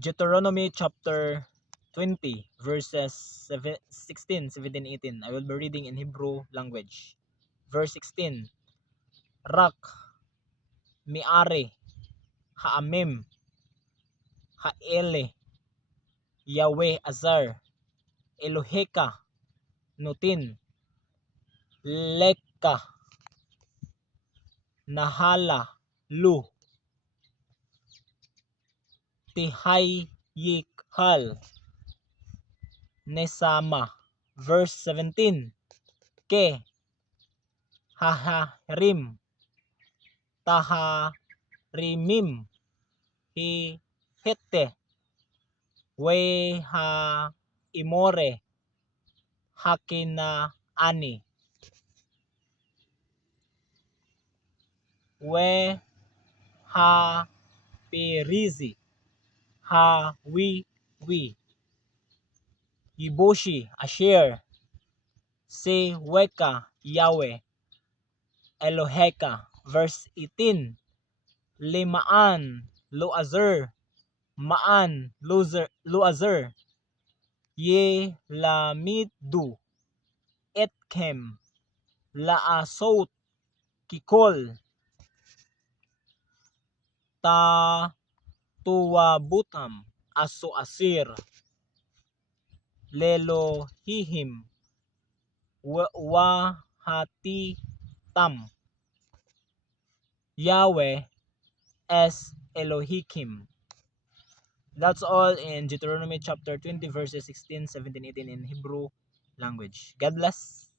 Deuteronomy chapter 20 verses 16, 17, 18. I will be reading in Hebrew language. Verse 16. Rak, miare, haamim, haele, Yahweh Azar, Eloheka, Nutin, Leka, Nahala, Lu, Tihayikhal, Nesama. Verse 17. Ke, Haharim, Taharimim, Hihete, Weha Imore, Hakinaani, We Ha Perizi, Ha Wi, Yibushi, Asher, Se Weka, Yahweh, Eloheka. Verse 18. Limaan, Luazer, Maan, Luazer, Ye Lamidu, Etkem, Laasot, Kikol, Ta Tuwabutam, Aso Asir, Lelohihim, Wahatitam, Yahweh es Elohikim. That's all in Deuteronomy chapter 20 verses 16, 17, 18 in Hebrew language. God bless.